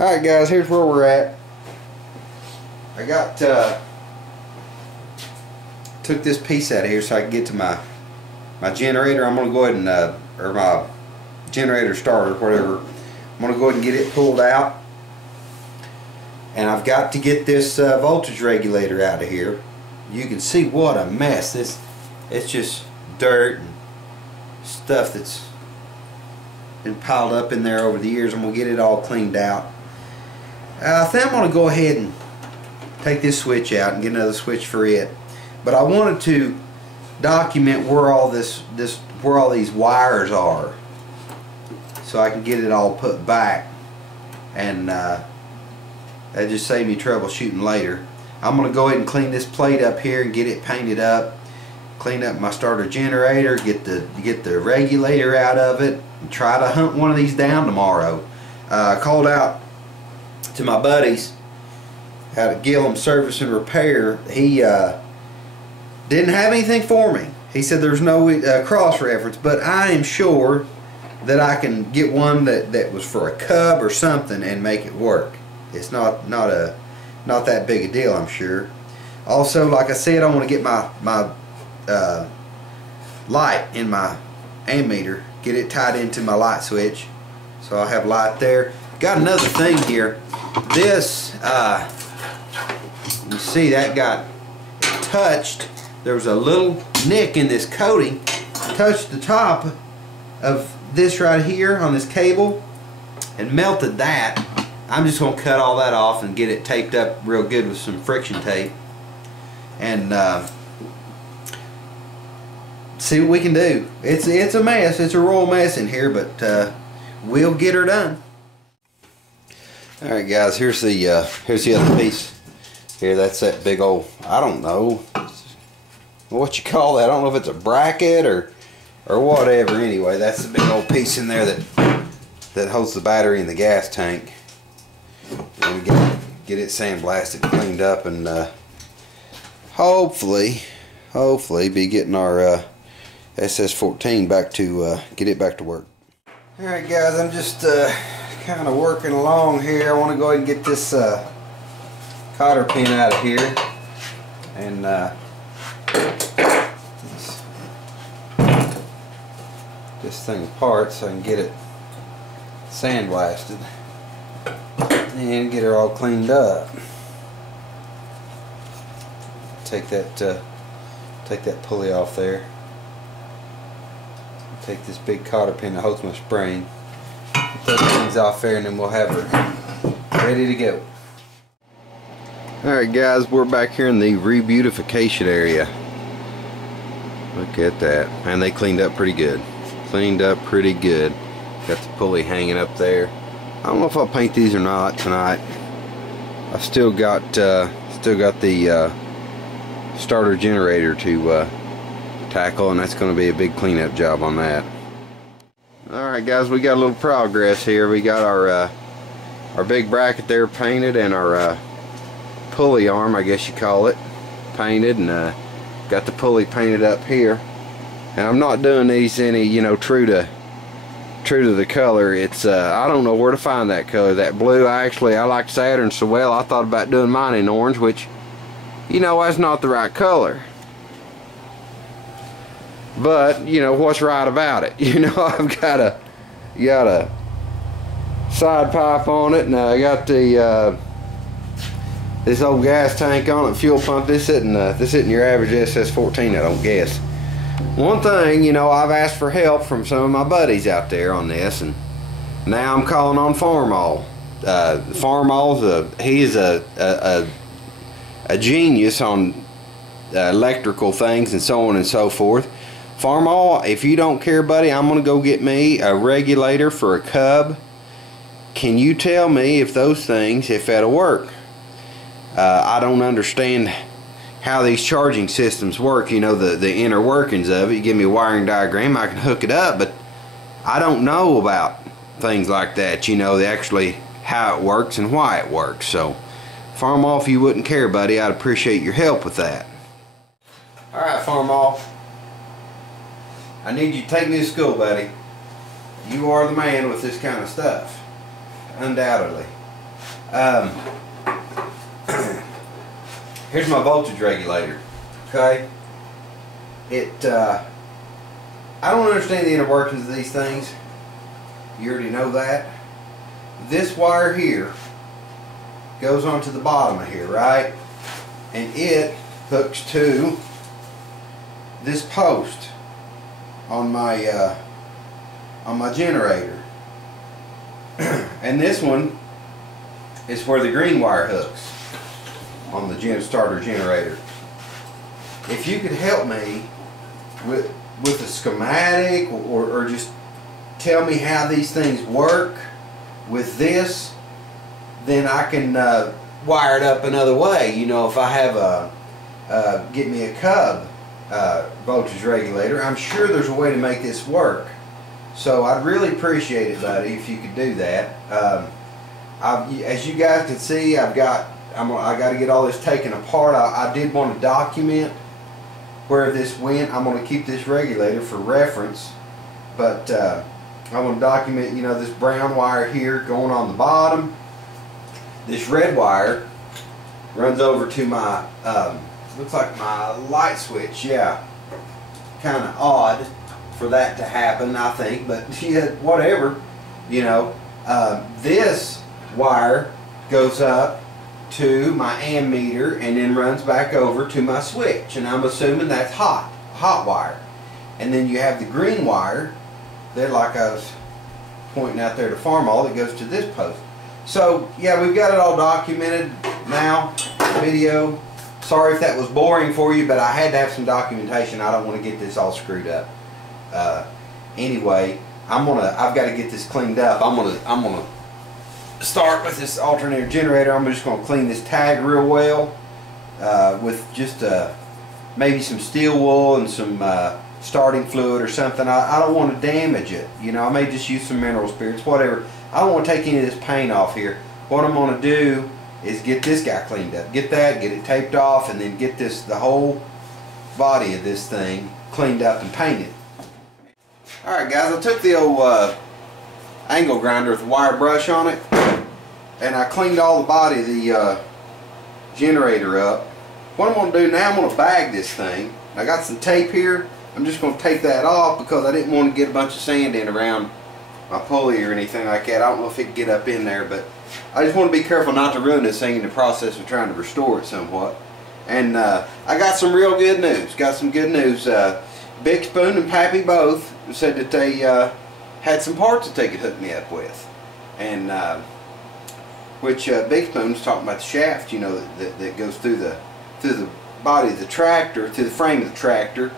Alright guys, here's where we're at. I got took this piece out of here so I can get to my generator. I'm going to go ahead and or my generator starter, whatever. I'm going to go ahead and get it pulled out. And I've got to get this voltage regulator out of here. You can see what a mess. It's just dirt and stuff that's been piled up in there over the years. I'm going to get it all cleaned out. I think I'm going to go ahead and take this switch out and get another switch for it. But I wanted to document where all where all these wires are, so I can get it all put back, and that just saved me troubleshooting later. I'm going to go ahead and clean this plate up here and get it painted up, clean up my starter generator, get the regulator out of it, and try to hunt one of these down tomorrow. I called out to my buddies out at Gillum Service and Repair. He didn't have anything for me. He said there's no cross-reference, but I am sure that I can get one that was for a cub or something and make it work. It's not that big a deal, I'm sure. Also, like I said, I want to get my light in my ammeter, get it tied into my light switch, so I'll have light there. Got another thing here. This, you see that got touched. There was a little nick in this coating, touched the top of this right here on this cable and melted that. I'm just going to cut all that off and get it taped up real good with some friction tape and see what we can do. It's a mess. It's a royal mess in here, but we'll get her done. Alright guys, here's the other piece. Here, that's that big old, I don't know what you call that. I don't know if it's a bracket or whatever. Anyway, that's the big old piece in there that holds the battery in the gas tank. And we get it sandblasted, cleaned up, and hopefully be getting our SS14 back to get it back to work. Alright guys, I'm just kind of working along here. I want to go ahead and get this cotter pin out of here and this thing apart so I can get it sandblasted and get her all cleaned up. Take that pulley off there. Take this big cotter pin that holds my spring. Put those things off there, and then we'll have her ready to go. Alright guys, we're back here in the rebeautification area. Look at that. Man, they cleaned up pretty good. Cleaned up pretty good. Got the pulley hanging up there. I don't know if I'll paint these or not tonight. I've still got the starter generator to tackle, and that's going to be a big cleanup job on that. Alright guys, we got a little progress here. We got our big bracket there painted, and our pulley arm, I guess you call it, painted, and got the pulley painted up here. And I'm not doing these any, you know, true to the color. It's I don't know where to find that color, that blue. I like Saturn so well, I thought about doing mine in orange, which, you know, that's not the right color. But, you know, what's right about it? You know, I've got a side pipe on it, and I got the this old gas tank on it, fuel pump. This isn't your average SS14, I don't guess. One thing, you know, I've asked for help from some of my buddies out there on this, and now I'm calling on Farmall. Farmall's he is a genius on electrical things and so on and so forth. Farmall, if you don't care, buddy, I'm gonna go get me a regulator for a cub. Can you tell me if those things, if that'll work? I don't understand how these charging systems work, you know, the inner workings of it. You give me a wiring diagram, I can hook it up, but I don't know about things like that, you know, actually how it works and why it works. So Farmall, if you wouldn't care, buddy, I'd appreciate your help with that. Alright, Farmall, I need you to take me to school, buddy. You are the man with this kind of stuff, undoubtedly. Um, here's my voltage regulator. Okay. I don't understand the inner workings of these things. You already know that. This wire here goes onto the bottom of here, right? And it hooks to this post on my generator. And this one is where the green wire hooks on the starter generator. If you could help me with a schematic or just tell me how these things work with this, then I can wire it up another way. You know, if I have get me a Cub voltage regulator, I'm sure there's a way to make this work. So I'd really appreciate it, buddy, if you could do that. As you guys can see, I got to get all this taken apart. I did want to document where this went. I'm going to keep this regulator for reference, but I want to document, you know, this brown wire here going on the bottom. This red wire runs over to my looks like my light switch. Yeah, kind of odd for that to happen, I think, but yeah, whatever, you know. This wire goes up to my ammeter and then runs back over to my switch, and I'm assuming that's hot wire. And then you have the green wire that, like I was pointing out there to Farmall, that goes to this post. So yeah, we've got it all documented now, video. Sorry if that was boring for you, but I had to have some documentation. I don't want to get this all screwed up. Anyway, I've got to get this cleaned up. I'm gonna start with this alternator generator. I'm just gonna clean this tag real well with just maybe some steel wool and some starting fluid or something. I don't want to damage it. You know, I may just use some mineral spirits, whatever. I don't want to take any of this paint off here. What I'm going to do is get this guy cleaned up. Get it taped off, and then get the whole body of this thing cleaned up and painted. Alright guys, I took the old angle grinder with a wire brush on it, and I cleaned all the body of the generator up. What I'm going to do now, I'm going to bag this thing. I got some tape here. I'm just going to take that off because I didn't want to get a bunch of sand in around my pulley or anything like that. I don't know if it can get up in there, but I just want to be careful not to ruin this thing in the process of trying to restore it somewhat. And I got some real good news. Got some good news. Big Spoon and Pappy both said that they had some parts that they could hook me up with, and which Big Spoon's talking about the shaft, you know, that goes through the body of the tractor, through the frame of the tractor,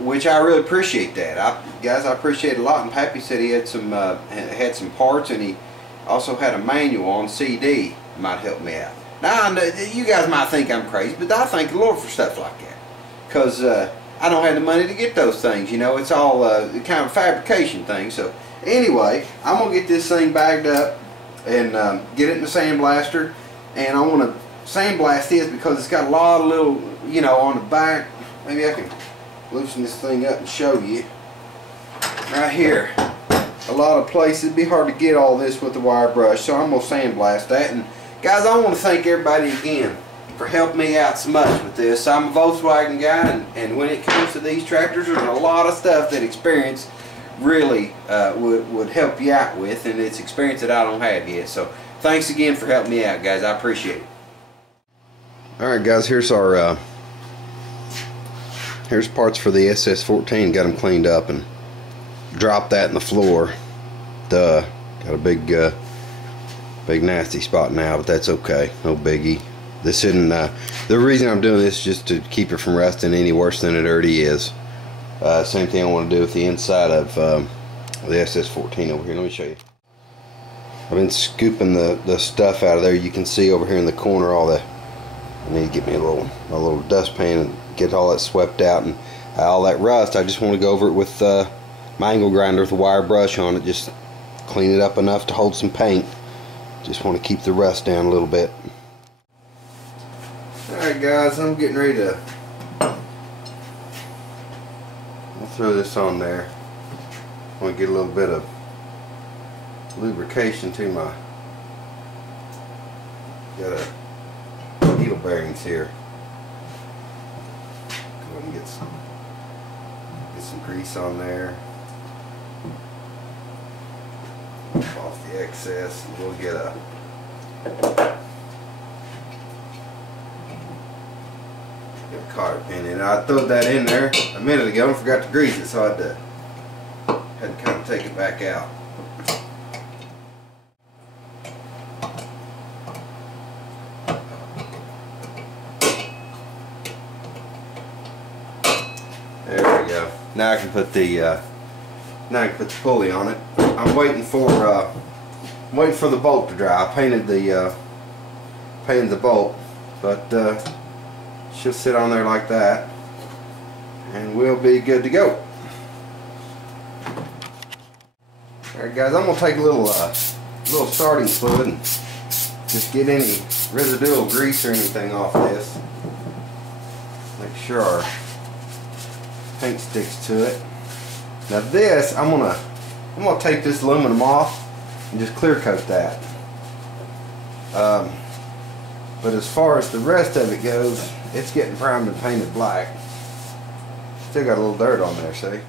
which I really appreciate that. Guys, I appreciate it a lot. And Pappy said he had some parts, and he also had a manual on CD that might help me out. Now, you guys might think I'm crazy, but I thank the Lord for stuff like that, because I don't have the money to get those things. You know, it's all kind of a fabrication thing. So anyway, I'm gonna get this thing bagged up and get it in the sandblaster, and I want to sandblast this because it's got a lot of little, you know, on the back. Maybe I can loosen this thing up and show you. Right here, a lot of places. It'd be hard to get all this with the wire brush, so I'm gonna sandblast that. And guys, I want to thank everybody again for helping me out so much with this. I'm a Volkswagen guy, and when it comes to these tractors, there's a lot of stuff that experience really would help you out with, and it's experience that I don't have yet. So thanks again for helping me out, guys. I appreciate it. Alright guys, here's our here's parts for the SS14. Got them cleaned up and dropped that in the floor. Got a big nasty spot now, but that's okay, no biggie. This isn't the reason I'm doing this is just to keep it from rusting any worse than it already is. Same thing I want to do with the inside of the SS14 over here. Let me show you. I've been scooping the stuff out of there. You can see over here in the corner all the, I need to get me a little dustpan and get all that swept out, and all that rust. I just want to go over it with my angle grinder with a wire brush on it. Just clean it up enough to hold some paint. Just want to keep the rust down a little bit. Alright guys, I'm getting ready to throw this on there. I want to get a little bit of lubrication to my Got a needle bearings here. Go ahead and get some grease on there. Off the excess, and we'll get a cotter pin in. I threw that in there a minute ago and forgot to grease it, so I had to kind of take it back out. There we go. Now I can put the pulley on it. I'm waiting for the bolt to dry. I painted the bolt, but she'll sit on there like that, and we'll be good to go. Alright guys, I'm gonna take a little starting fluid and just get any residual grease or anything off this. Make sure our paint sticks to it. Now this, I'm gonna take this aluminum off and just clear coat that. But as far as the rest of it goes, it's getting primed and painted black. Still got a little dirt on there, see?